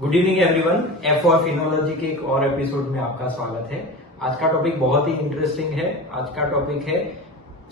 Good evening everyone. F और फिनोलॉजी के एक और एपिसोड में आपका स्वागत है। आज का टॉपिक बहुत ही इंटरेस्टिंग है। आज का टॉपिक है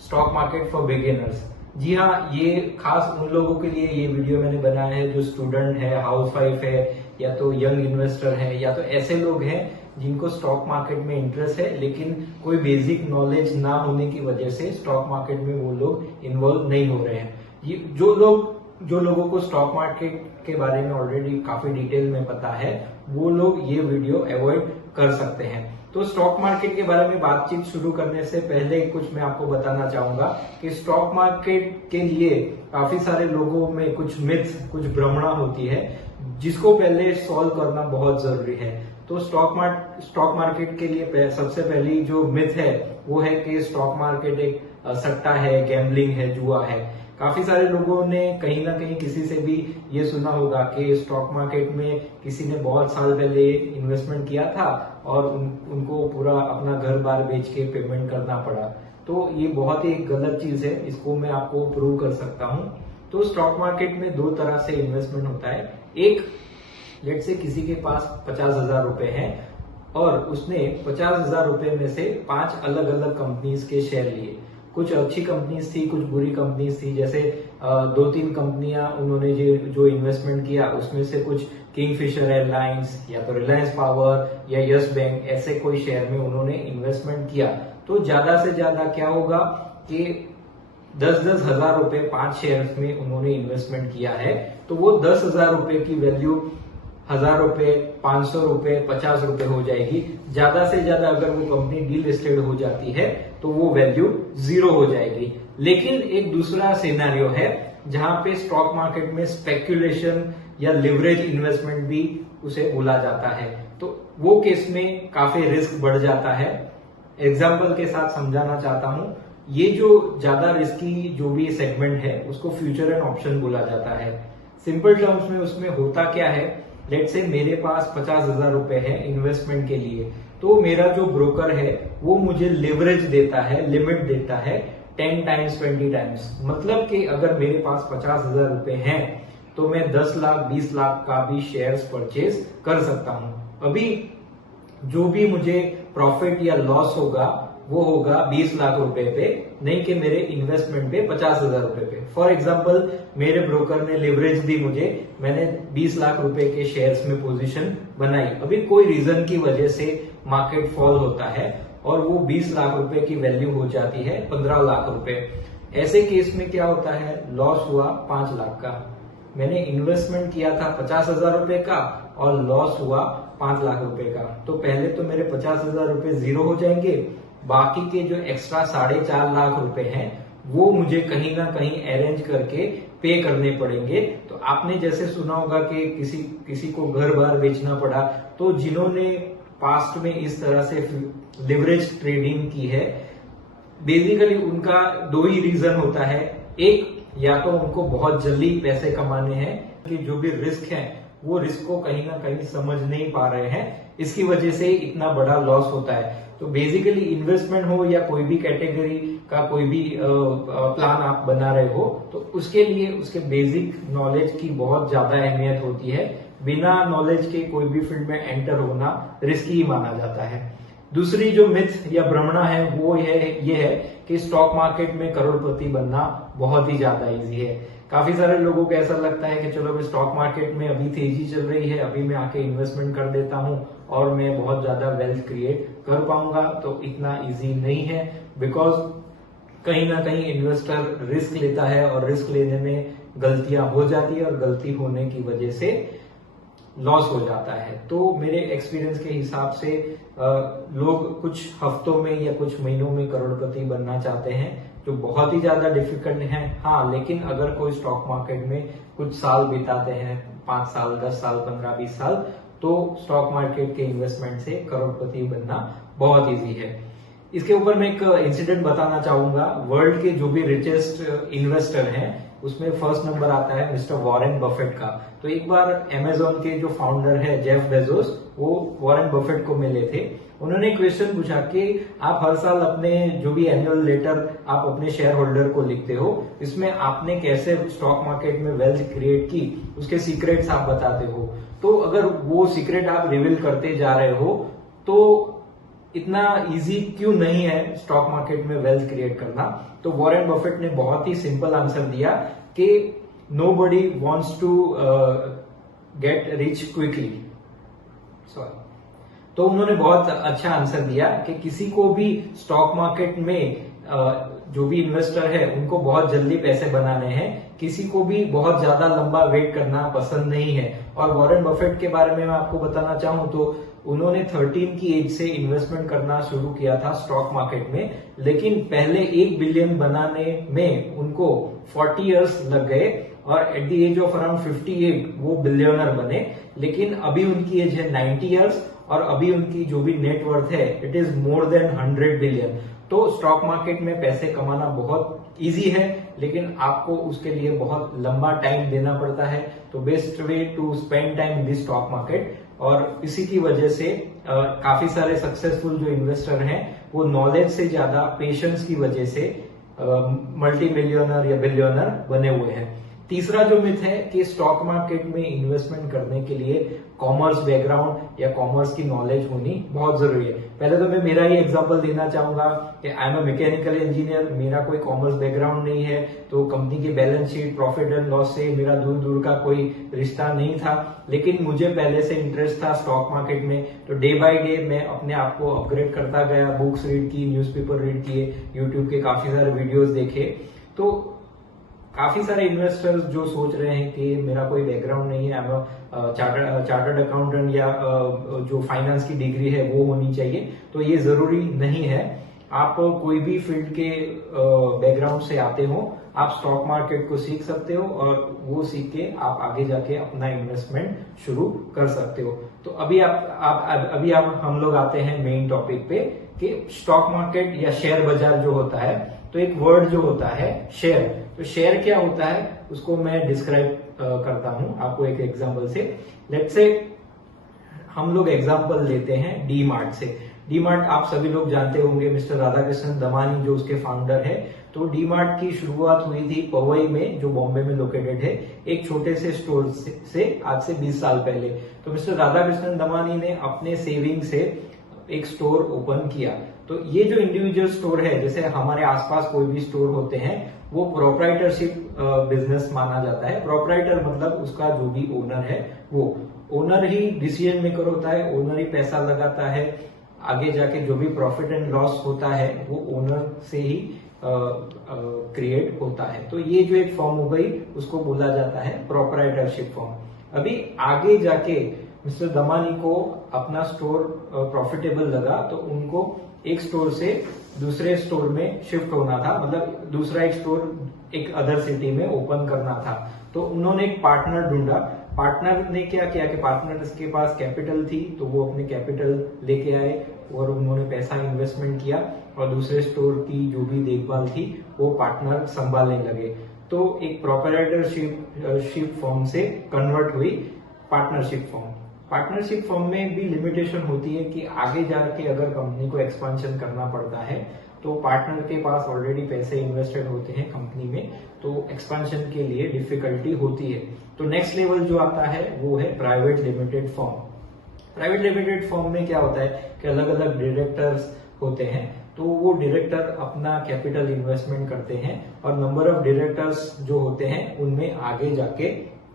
स्टॉक मार्केट फॉर बिगिनर्स। जी हाँ, ये खास उन लोगों के लिए ये वीडियो मैंने बनाया है जो स्टूडेंट है, हाउसवाइफ है, या तो यंग इन्वेस्टर है, या तो ऐसे लोग हैं जिनको स्टॉक मार्केट में इंटरेस्ट है लेकिन कोई बेसिक नॉलेज ना होने की वजह से स्टॉक मार्केट में वो लोग इन्वॉल्व नहीं हो रहे हैं। ये जो लोगों को स्टॉक मार्केट के बारे में ऑलरेडी काफी डिटेल में पता है, वो लोग ये वीडियो अवॉइड कर सकते हैं। तो स्टॉक मार्केट के बारे में बातचीत शुरू करने से पहले कुछ मैं आपको बताना चाहूंगा कि स्टॉक मार्केट के लिए काफी सारे लोगों में कुछ मिथ्स, कुछ भ्रमणा होती है जिसको पहले सॉल्व करना बहुत जरूरी है। तो स्टॉक मार्केट के लिए सबसे पहली जो मिथ है वो है कि स्टॉक मार्केट एक सट्टा है, गैम्बलिंग है, जुआ है। काफी सारे लोगों ने कहीं ना कहीं किसी से भी ये सुना होगा कि स्टॉक मार्केट में किसी ने बहुत साल पहले इन्वेस्टमेंट किया था और उनको पूरा अपना घर बार बेच के पेमेंट करना पड़ा। तो ये बहुत ही गलत चीज है, इसको मैं आपको प्रूव कर सकता हूँ। तो स्टॉक मार्केट में दो तरह से इन्वेस्टमेंट होता है। एक, लेट से किसी के पास 50,000 रुपए हैं और उसने 50,000 रुपए में से 5 अलग अलग कंपनीज के शेयर लिए। कुछ अच्छी कंपनीज थी, कुछ बुरी कंपनीज थी। जैसे 2-3 कंपनियां उन्होंने जो इन्वेस्टमेंट किया उसमें से कुछ किंगफिशर एयरलाइंस या तो रिलायंस पावर या यस बैंक, ऐसे कोई शेयर में उन्होंने इन्वेस्टमेंट किया। तो ज्यादा से ज्यादा क्या होगा कि 10-10 हजार रुपए 5 शेयर्स में उन्होंने इन्वेस्टमेंट किया है। तो वो 10,000 रुपए की वैल्यू 1,000 रुपए, 500 रुपए, 50 रुपए हो जाएगी। ज्यादा से ज्यादा अगर वो कंपनी डीलिस्टेड हो जाती है तो वो वैल्यू 0 हो जाएगी। लेकिन एक दूसरा सिनेरियो है जहां पे स्टॉक मार्केट में स्पेक्यूलेशन या लिवरेज इन्वेस्टमेंट भी उसे बोला जाता है। तो वो केस में काफी रिस्क बढ़ जाता है। एग्जाम्पल के साथ समझाना चाहता हूं। ये जो ज्यादा रिस्की जो भी सेगमेंट है उसको फ्यूचर एंड ऑप्शन बोला जाता है। सिंपल टर्म्स में उसमें होता क्या है, लेट से मेरे पास 50,000 रुपए है इन्वेस्टमेंट के लिए, तो मेरा जो ब्रोकर है वो मुझे लिवरेज देता है, लिमिट देता है 10 टाइम्स 20 टाइम्स। मतलब कि अगर मेरे पास 50,000 रुपए हैं तो मैं 10 लाख 20 लाख का भी शेयर्स परचेज कर सकता हूं। अभी जो भी मुझे प्रॉफिट या लॉस होगा वो होगा 20 लाख रुपए पे, नहीं कि मेरे इन्वेस्टमेंट पे 50,000 रुपए पे। फॉर एग्जाम्पल मेरे ब्रोकर ने लिवरेज दी मुझे, मैंने 20 लाख रुपए के शेयर्स में पोजीशन बनाई। अभी कोई रीजन की वजह से मार्केट फॉल होता है और वो 20 लाख रुपए की वैल्यू हो जाती है 15 लाख रुपए। ऐसे केस में क्या होता है, लॉस हुआ 5 लाख का। मैंने इन्वेस्टमेंट किया था 50,000 रुपए का और लॉस हुआ 5 लाख रुपए का। तो पहले तो मेरे 50,000 रुपए 0 हो जाएंगे, बाकी के जो एक्स्ट्रा 4.5 लाख रुपए हैं वो मुझे कहीं ना कहीं अरेंज करके पे करने पड़ेंगे। तो आपने जैसे सुना होगा कि किसी को घर बार बेचना पड़ा। तो जिन्होंने पास्ट में इस तरह से लिवरेज ट्रेडिंग की है, बेसिकली उनका 2 ही रीजन होता है। एक, या तो उनको बहुत जल्दी पैसे कमाने हैं कि जो भी रिस्क है वो रिस्क को कहीं ना कहीं समझ नहीं पा रहे हैं, इसकी वजह से इतना बड़ा लॉस होता है। तो बेसिकली इन्वेस्टमेंट हो या कोई भी कैटेगरी का कोई भी प्लान आप बना रहे हो तो उसके लिए उसके बेसिक नॉलेज की बहुत ज्यादा अहमियत होती है। बिना नॉलेज के कोई भी फील्ड में एंटर होना रिस्की ही माना जाता है। दूसरी जो मिथ या भ्रमणा है वो ये है कि स्टॉक मार्केट में करोड़पति बनना बहुत ही ज्यादा इजी है। काफी सारे लोगों को ऐसा लगता है कि चलो अभी स्टॉक मार्केट में अभी तेजी चल रही है, अभी मैं आके इन्वेस्टमेंट कर देता हूं और मैं बहुत ज्यादा वेल्थ क्रिएट कर पाऊंगा। तो इतना इजी नहीं है, बिकॉज कहीं ना कहीं इन्वेस्टर रिस्क लेता है और रिस्क लेने में गलतियां हो जाती है और गलती होने की वजह से लॉस हो जाता है। तो मेरे एक्सपीरियंस के हिसाब से लोग कुछ हफ्तों में या कुछ महीनों में करोड़पति बनना चाहते हैं, जो बहुत ही ज्यादा डिफिकल्ट है। हाँ, लेकिन अगर कोई स्टॉक मार्केट में कुछ साल बिताते हैं, 5 साल, 10 साल, 15-20 साल, तो स्टॉक मार्केट के इन्वेस्टमेंट से करोड़पति बनना बहुत इजी है। इसके ऊपर मैं एक इंसिडेंट बताना चाहूंगा। वर्ल्ड के जो भी रिचेस्ट इन्वेस्टर हैं उसमें फर्स्ट नंबर आता है मिस्टर वॉरेन बफेट का। तो एक बार अमेजोन के जो फाउंडर है जेफ बेजोस, वो वॉरेन बफेट को मिले थे। उन्होंने क्वेश्चन पूछा कि आप हर साल अपने जो भी एनुअल लेटर आप अपने शेयर होल्डर को लिखते हो, इसमें आपने कैसे स्टॉक मार्केट में वेल्थ क्रिएट की, उसके सीक्रेट्स आप बताते हो। तो अगर वो सीक्रेट आप रिवील करते जा रहे हो तो इतना इजी क्यों नहीं है स्टॉक मार्केट में वेल्थ क्रिएट करना। तो वॉरेन बफेट ने बहुत ही सिंपल आंसर दिया कि nobody wants to get rich quickly. Sorry, तो उन्होंने बहुत अच्छा आंसर दिया कि किसी को भी स्टॉक मार्केट में जो भी इन्वेस्टर है उनको बहुत जल्दी पैसे बनाने हैं, किसी को भी बहुत ज्यादा लंबा वेट करना पसंद नहीं है। और वॉरेन बफेट के बारे में मैं आपको बताना चाहूं तो उन्होंने 13 की एज से इन्वेस्टमेंट करना शुरू किया था स्टॉक मार्केट में, लेकिन पहले 1 बिलियन बनाने में उनको 40 इयर्स लग गए और at the age of around 58 वो बिलियनर बने। लेकिन अभी उनकी एज है 90 इयर्स और अभी उनकी जो भी नेटवर्थ है it is more than 100 billion. तो स्टॉक मार्केट में पैसे कमाना बहुत इजी है, लेकिन आपको उसके लिए बहुत लंबा टाइम देना पड़ता है। तो best way to spend time in the stock market. और इसी की वजह से काफी सारे सक्सेसफुल जो इन्वेस्टर हैं वो नॉलेज से ज्यादा पेशेंस की वजह से मल्टी मिलियनर या बिलियनर बने हुए हैं। तीसरा जो मिथ है कि स्टॉक मार्केट में इन्वेस्टमेंट करने के लिए कॉमर्स बैकग्राउंड या कॉमर्स की नॉलेज होनी बहुत जरूरी है। पहले तो मैं मेरा ही एग्जांपल देना चाहूंगा कि I am a mechanical engineer, मेरा कोई कॉमर्स बैकग्राउंड नहीं है, तो कंपनी की balance sheet, profit and loss से मेरा दूर दूर का कोई रिश्ता नहीं था। लेकिन मुझे पहले से इंटरेस्ट था स्टॉक मार्केट में, तो डे बाय डे मैं अपने आप को अपग्रेड करता गया, बुक्स रीड की, न्यूज़पेपर रीड किए, यूट्यूब के काफी सारे वीडियोज देखे। तो काफी सारे इन्वेस्टर्स जो सोच रहे हैं कि मेरा कोई बैकग्राउंड नहीं है, चार्टर्ड अकाउंटेंट या जो फाइनेंस की डिग्री है वो होनी चाहिए, तो ये जरूरी नहीं है। आप कोई भी फील्ड के बैकग्राउंड से आते हो, आप स्टॉक मार्केट को सीख सकते हो और वो सीख के आप आगे जाके अपना इन्वेस्टमेंट शुरू कर सकते हो। तो अभी आप हम लोग आते हैं मेन टॉपिक पे कि स्टॉक मार्केट या शेयर बाजार जो होता है, तो एक वर्ड जो होता है शेयर, तो शेयर क्या होता है उसको मैं डिस्क्राइब करता हूं आपको एक एग्जांपल से। लेट्स से हम लोग एग्जांपल लेते हैं डी मार्ट से। डी मार्ट आप सभी लोग जानते होंगे, मिस्टर राधाकृष्णन दमानी जो उसके फाउंडर है। तो डी मार्ट की शुरुआत हुई थी पवई में, जो बॉम्बे में लोकेटेड है, एक छोटे से स्टोर से आज से 20 साल पहले। तो मिस्टर राधाकृष्णन दमानी ने अपने सेविंग से एक स्टोर ओपन किया। तो ये जो इंडिविजुअल स्टोर है, जैसे हमारे आसपास कोई भी स्टोर होते हैं, वो प्रोप्राइटरशिप बिजनेस माना जाता है। प्रोप्राइटर मतलब उसका जो भी ओनर है, वो ओनर ही डिसीजन मेकर होता है, ओनर ही पैसा लगाता है, आगे जाके जो भी प्रॉफिट एंड लॉस होता है वो ओनर से ही क्रिएट होता है। तो ये जो एक फॉर्म हो गई उसको बोला जाता है प्रोप्राइटरशिप फॉर्म। अभी आगे जाके मिस्टर दमानी को अपना स्टोर प्रॉफिटेबल लगा, तो उनको एक स्टोर से दूसरे स्टोर में शिफ्ट होना था, मतलब दूसरा एक स्टोर एक अदर सिटी में ओपन करना था। तो उन्होंने एक पार्टनर ढूंढा। पार्टनर ने क्या किया कि पार्टनर के पास कैपिटल थी, तो वो अपने कैपिटल लेके आए और उन्होंने पैसा इन्वेस्टमेंट किया और दूसरे स्टोर की जो भी देखभाल थी वो पार्टनर संभालने लगे। तो एक प्रोप्राइटरशिप फॉर्म से कन्वर्ट हुई पार्टनरशिप फॉर्म। पार्टनरशिप फॉर्म में भी लिमिटेशन होती है कि आगे जाके अगर कंपनी को एक्सपेंशन करना पड़ता है तो पार्टनर के पास ऑलरेडी पैसे इन्वेस्टेड होते हैं कंपनी में, तो एक्सपेंशन के लिए डिफिकल्टी होती है। तो नेक्स्ट लेवल जो आता है वो है private limited form. Private limited form में क्या होता है कि अलग अलग डायरेक्टर्स होते हैं, तो वो डायरेक्टर अपना कैपिटल इन्वेस्टमेंट करते हैं और नंबर ऑफ डायरेक्टर्स जो होते हैं उनमें आगे जाके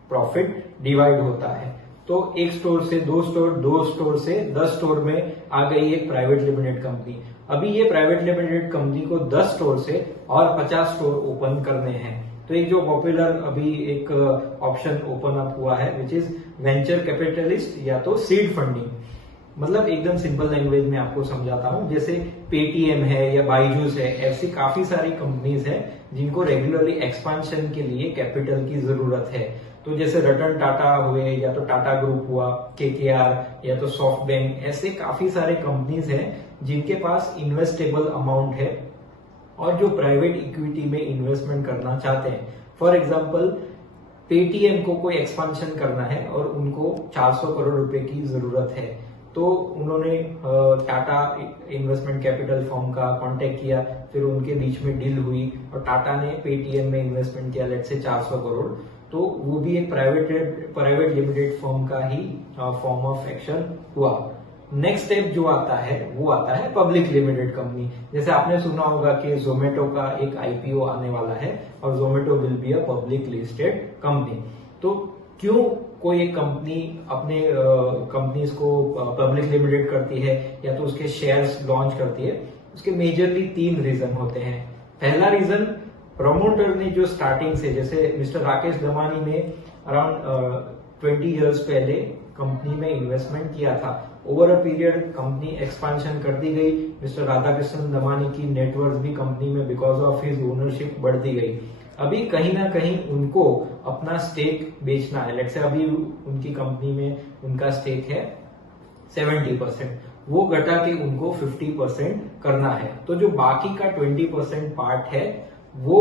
प्रॉफिट डिवाइड होता है। तो एक स्टोर से दो स्टोर से 10 स्टोर में आ गई एक प्राइवेट लिमिटेड कंपनी। अभी ये प्राइवेट लिमिटेड कंपनी को 10 स्टोर से और 50 स्टोर ओपन करने हैं। तो एक जो पॉपुलर अभी एक ऑप्शन ओपन अप हुआ है विच इज वेंचर कैपिटलिस्ट या तो सीड फंडिंग। मतलब एकदम सिंपल लैंग्वेज में आपको समझाता हूं, जैसे पेटीएम है या बाइजूस है, ऐसी काफी सारी कंपनीज है जिनको रेगुलरली एक्सपेंशन के लिए कैपिटल की जरूरत है। तो जैसे रतन टाटा हुए या तो टाटा ग्रुप हुआ, केकेआर या तो सॉफ्ट बैंक, ऐसे काफी सारे कंपनीज हैं जिनके पास इन्वेस्टेबल अमाउंट है और जो प्राइवेट इक्विटी में इन्वेस्टमेंट करना चाहते हैं। फॉर एग्जाम्पल पेटीएम को कोई एक्सपांशन करना है और उनको 400 करोड़ रुपए की जरूरत है, तो उन्होंने टाटा इन्वेस्टमेंट कैपिटल फर्म का कांटेक्ट किया, फिर उनके बीच में डील हुई और टाटा ने पेटीएम में इन्वेस्टमेंट किया लेट्स से 400 करोड़, तो वो भी एक प्राइवेट लिमिटेड फर्म का ही फॉर्म ऑफ एक्शन हुआ। नेक्स्ट स्टेप जो आता है वो आता है पब्लिक लिमिटेड कंपनी। जैसे आपने सुना होगा कि जोमेटो का एक आईपीओ आने वाला है और Zomato will be a public listed company. तो क्यों कोई एक कंपनी अपने कंपनीज को पब्लिक लिमिटेड करती है या तो उसके शेयर्स लॉन्च करती है, उसके मेजरली 3 रीजन होते हैं। पहला रीजन, प्रमोटर ने जो स्टार्टिंग से, जैसे मिस्टर राकेश दमानी ने अराउंड 20 इयर्स पहले कंपनी में इन्वेस्टमेंट किया था, over a period company expansion करती गई, मिस्टर राधाकृष्णन दमानी की नेटवर्थ भी कंपनी में बिकॉज ऑफ हिज ओनरशिप बढ़ती गई। अभी कहीं ना कहीं उनको अपना स्टेक बेचना है, लेट्स से अभी उनकी कंपनी में उनका स्टेक है 70%, वो घटा के उनको 50% करना है। तो जो बाकी का 20% पार्ट है वो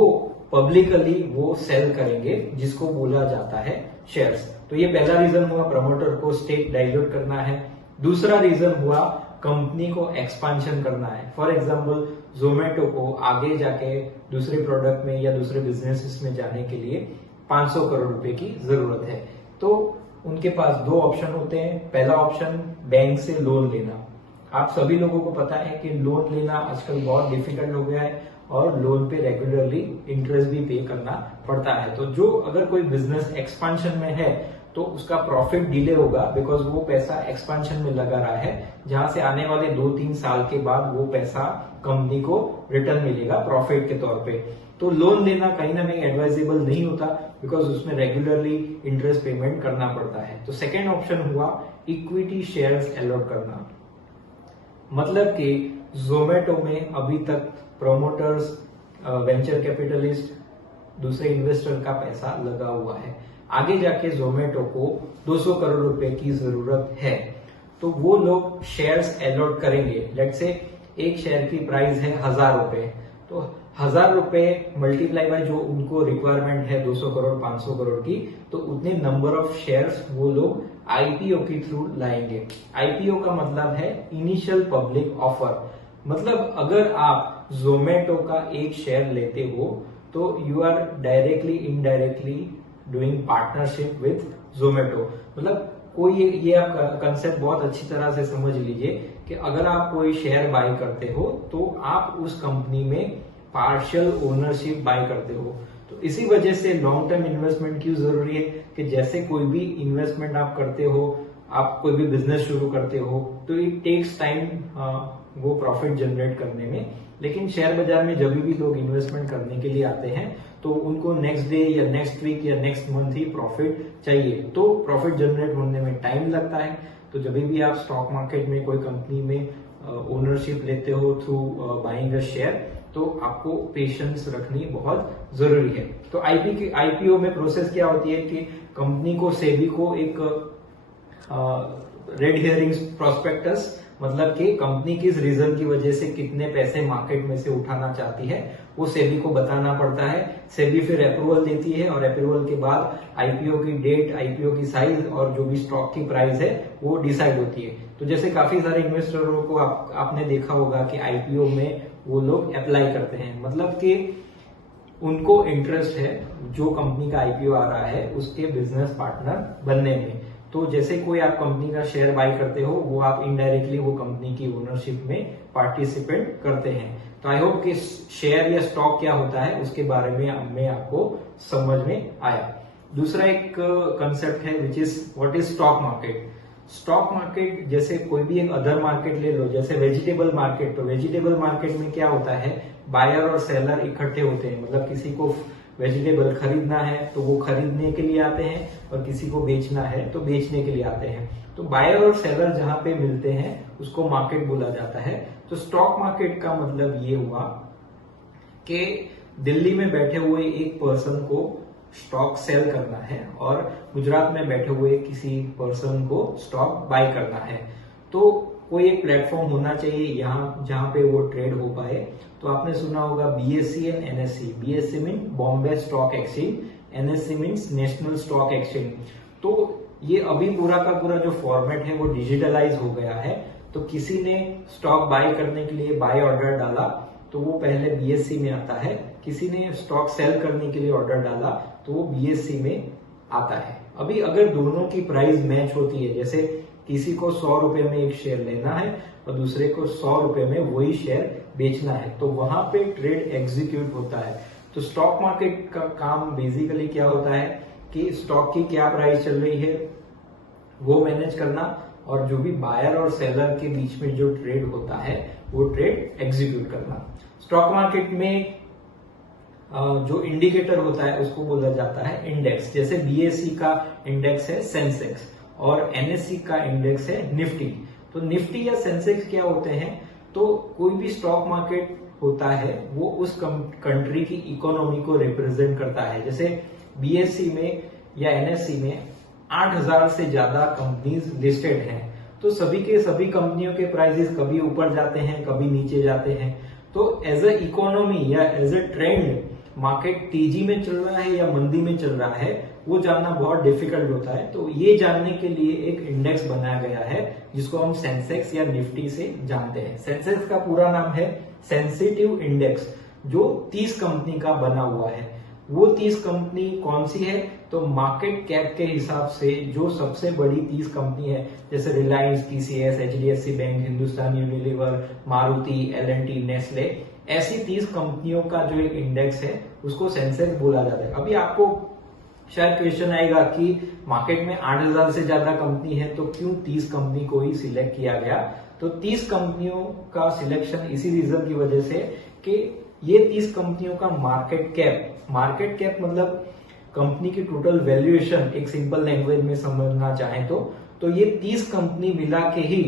पब्लिकली वो सेल करेंगे, जिसको बोला जाता है शेयर्स। तो ये पहला रीजन हुआ, प्रमोटर को स्टेक डाइल्यूट करना है। दूसरा रीजन हुआ, कंपनी को एक्सपांशन करना है। फॉर एग्जाम्पल जोमेटो को आगे जाके दूसरे प्रोडक्ट में या दूसरे बिजनेसेस में जाने के लिए 500 करोड़ रुपए की जरूरत है। तो उनके पास 2 ऑप्शन होते हैं। पहला ऑप्शन, बैंक से लोन लेना। आप सभी लोगों को पता है कि लोन लेना आजकल बहुत डिफिकल्ट हो गया है और लोन पे रेगुलरली इंटरेस्ट भी पे करना पड़ता है। तो जो अगर कोई बिजनेस एक्सपांशन में है तो उसका प्रॉफिट डिले होगा, बिकॉज वो पैसा एक्सपांशन में लगा रहा है, जहां से आने वाले 2-3 साल के बाद वो पैसा कंपनी को रिटर्न मिलेगा प्रॉफिट के तौर पे। तो लोन लेना कहीं ना कहीं एडवाइजेबल नहीं होता, बिकॉज उसमें रेगुलरली इंटरेस्ट पेमेंट करना पड़ता है। तो सेकेंड ऑप्शन हुआ इक्विटी शेयर्स अलॉट करना। मतलब कि जोमेटो में अभी तक प्रोमोटर्स, वेंचर कैपिटलिस्ट, दूसरे इन्वेस्टर का पैसा लगा हुआ है। आगे जाके जोमेटो को 200 करोड़ रुपए की जरूरत है, तो वो लोग शेयर्स अलॉट करेंगे। लेट्स से एक शेयर की प्राइस है 1000 रुपए, तो 1000 रुपए मल्टीप्लाई बाय जो उनको रिक्वायरमेंट है 200 करोड़ 500 करोड़ की, तो उतने नंबर ऑफ शेयर्स वो लोग आईपीओ के थ्रू लाएंगे। आईपीओ का मतलब है इनिशियल पब्लिक ऑफर। मतलब अगर आप जोमेटो का एक शेयर लेते हो तो you are directly indirectly doing partnership with Zomato. मतलब कोई ये आप कंसेप्ट बहुत अच्छी तरह से समझ लीजिए कि अगर आप कोई शेयर बाय करते हो तो आप उस कंपनी में पार्शियल ओनरशिप बाय करते हो। तो इसी वजह से लॉन्ग टर्म इन्वेस्टमेंट क्यों जरूरी है कि जैसे कोई भी इन्वेस्टमेंट आप करते हो, आप कोई भी बिजनेस शुरू करते हो, तो इट टेक्स टाइम वो प्रॉफिट जनरेट करने में। लेकिन शेयर बाजार में जब भी लोग इन्वेस्टमेंट करने के लिए आते हैं तो उनको नेक्स्ट डे या नेक्स्ट वीक या नेक्स्ट मंथ ही प्रॉफिट चाहिए, तो प्रॉफिट जनरेट होने में टाइम लगता है। तो जब भी आप स्टॉक मार्केट में कोई कंपनी में ओनरशिप लेते हो थ्रू बाइंग अ शेयर, तो आपको पेशेंस रखनी बहुत जरूरी है। तो आईपीओ में प्रोसेस क्या होती है कि कंपनी को, सेबी को एक रेड हियरिंग्स प्रोस्पेक्टस, मतलब कि कंपनी किस रीजन की वजह से कितने पैसे मार्केट में से उठाना चाहती है वो सेबी को बताना पड़ता है। सेबी फिर अप्रूवल देती है और अप्रूवल के बाद आईपीओ की डेट, आईपीओ की साइज और जो भी स्टॉक की प्राइस है वो डिसाइड होती है। तो जैसे काफी सारे इन्वेस्टरों को आपने देखा होगा कि आईपीओ में वो लोग अप्लाई करते हैं, मतलब कि उनको इंटरेस्ट है जो कंपनी का आईपीओ आ रहा है उसके बिजनेस पार्टनर बनने में। तो जैसे कोई आप कंपनी का शेयर बाय करते हो, वो आप इनडायरेक्टली वो कंपनी की ओनरशिप में पार्टिसिपेट करते हैं। तो आई होप कि शेयर या स्टॉक क्या होता है उसके बारे में आपको समझ में आया। दूसरा एक कंसेप्ट है which is what is stock market. Stock market जैसे कोई भी एक अदर मार्केट ले लो, जैसे वेजिटेबल मार्केट। तो वेजिटेबल मार्केट में क्या होता है, बायर और सेलर इकट्ठे होते हैं। मतलब किसी को वेजिटेबल खरीदना है तो वो खरीदने के लिए आते हैं और किसी को बेचना है तो बेचने के लिए आते हैं। तो बायर और सेलर जहां पे मिलते हैं उसको मार्केट बोला जाता है। तो स्टॉक मार्केट का मतलब ये हुआ कि दिल्ली में बैठे हुए एक पर्सन को स्टॉक सेल करना है और गुजरात में बैठे हुए किसी पर्सन को स्टॉक बाय करना है। तो कोई एक प्लेटफॉर्म होना चाहिए यहाँ जहां पे वो ट्रेड हो पाए। तो आपने सुना होगा BSc and NSC. BSc mean Bombay stock exchange, NSC means national stock exchange. तो ये अभी पूरा का पूरा जो फॉर्मेट है वो डिजिटलाइज हो गया है। तो किसी ने स्टॉक बाय करने के लिए बाय ऑर्डर डाला तो वो पहले बीएससी में आता है, किसी ने स्टॉक सेल करने के लिए ऑर्डर डाला तो वो बीएससी में आता है। अभी अगर दोनों की प्राइस मैच होती है, जैसे किसी को 100 रुपए में एक शेयर लेना है और दूसरे को 100 रुपए में वही शेयर बेचना है, तो वहां पे ट्रेड एग्जीक्यूट होता है। तो स्टॉक मार्केट का काम बेसिकली क्या होता है कि स्टॉक की क्या प्राइस चल रही है वो मैनेज करना, और जो भी बायर और सेलर के बीच में जो ट्रेड होता है वो ट्रेड एग्जीक्यूट करना। स्टॉक मार्केट में जो इंडिकेटर होता है उसको बोला जाता है इंडेक्स। जैसे बीएससी का इंडेक्स है सेंसेक्स और एनएससी का इंडेक्स है निफ्टी। तो निफ्टी या सेंसेक्स क्या होते हैं, तो कोई भी स्टॉक मार्केट होता है वो उस कंट्री की इकोनॉमी को रिप्रेजेंट करता है। जैसे बीएससी में या एनएससी में 8000 से ज्यादा कंपनीज लिस्टेड हैं, तो सभी के सभी कंपनियों के प्राइसेस कभी ऊपर जाते हैं कभी नीचे जाते हैं। तो एज अ इकोनॉमी या एज अ ट्रेंड मार्केट तेजी में चल रहा है या मंदी में चल रहा है वो जानना बहुत डिफिकल्ट होता है। तो ये जानने के लिए एक इंडेक्स बनाया गया है जिसको हम सेंसेक्स या निफ्टी से जानते हैं। सेंसेक्स का पूरा नाम है सेंसिटिव इंडेक्स, जो 30 कंपनी का बना हुआ है। वो 30 कंपनी कौन सी है, तो मार्केट कैप के हिसाब से जो सबसे बड़ी 30 कंपनी है, जैसे Reliance, TCS, HDFC bank, Hindustan Unilever, Maruti, L N T, Nestle, ऐसी 30 कंपनियों का जो एक इंडेक्स है उसको सेंसेक्स बोला जाता है। अभी आपको शायद क्वेश्चन आएगा कि मार्केट में 8000 से ज्यादा कंपनी है तो क्यों 30 कंपनी को ही सिलेक्ट किया गया। तो 30 कंपनियों का सिलेक्शन इसी रीजन की वजह से कि ये 30 कंपनियों का मार्केट कैप मतलब कंपनी की टोटल वैल्यूएशन, एक सिंपल लैंग्वेज में समझना चाहें तो ये 30 कंपनी मिला के ही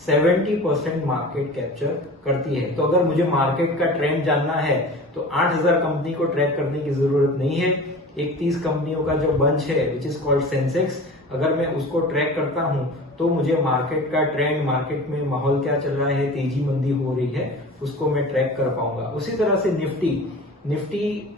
70% मार्केट कैप्चर करती है। तो अगर मुझे मार्केट का ट्रेंड जानना है तो 8000 कंपनी को ट्रैक करने की जरूरत नहीं है। एक 30 कंपनियों का जो बंच है विच इज कॉल्ड सेंसेक्स, अगर मैं उसको ट्रैक करता हूं तो मुझे मार्केट का ट्रेंड, मार्केट में माहौल क्या चल रहा है, तेजी मंदी हो रही है, उसको मैं ट्रैक कर पाऊंगा। उसी तरह से निफ्टी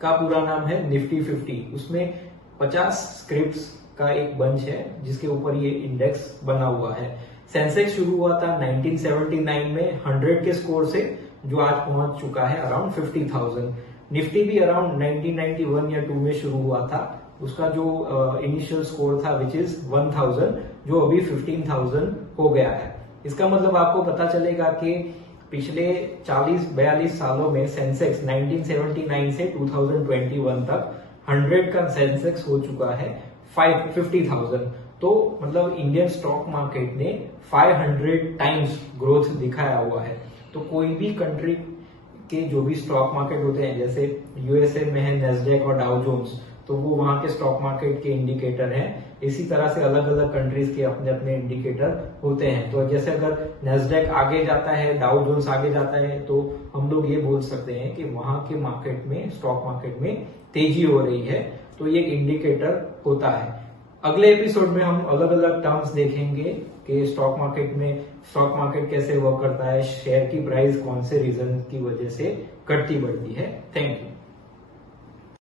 का पूरा नाम है निफ्टी 50। उसमें 50 स्क्रिप्ट्स का एक बंच है जिसके ऊपर ये इंडेक्स बना हुआ है। सेंसेक्स शुरू हुआ था 1979 में 100 के स्कोर से, जो आज पहुंच चुका है अराउंड 50,000। निफ्टी भी अराउंड 1991 या 2 में शुरू हुआ था, उसका जो इनिशियल स्कोर था विच इज 1000, जो अभी 15,000 हो गया है। इसका मतलब आपको पता चलेगा कि पिछले 40-42 सालों में सेंसेक्स 1979 से 2021 तक 100 का सेंसेक्स हो चुका है 50,000। तो मतलब इंडियन स्टॉक मार्केट ने 500 टाइम्स ग्रोथ दिखाया हुआ है। तो कोई भी कंट्री के जो भी स्टॉक मार्केट होते हैं, जैसे यूएसए में है नेस्डेक और डाउ जोन्स, तो वो वहां के स्टॉक मार्केट के इंडिकेटर हैं। इसी तरह से अलग अलग कंट्रीज के अपने अपने इंडिकेटर होते हैं। तो जैसे अगर नेस्डेक आगे जाता है, डाउ जोन्स आगे जाता है, तो हम लोग ये बोल सकते हैं कि वहां के मार्केट में, स्टॉक मार्केट में तेजी हो रही है। तो ये इंडिकेटर होता है। अगले एपिसोड में हम अलग अलग टर्म्स देखेंगे कि स्टॉक मार्केट कैसे वर्क करता है, शेयर की प्राइस कौन से रीजन की वजह से घटती बढ़ती है। Thank you.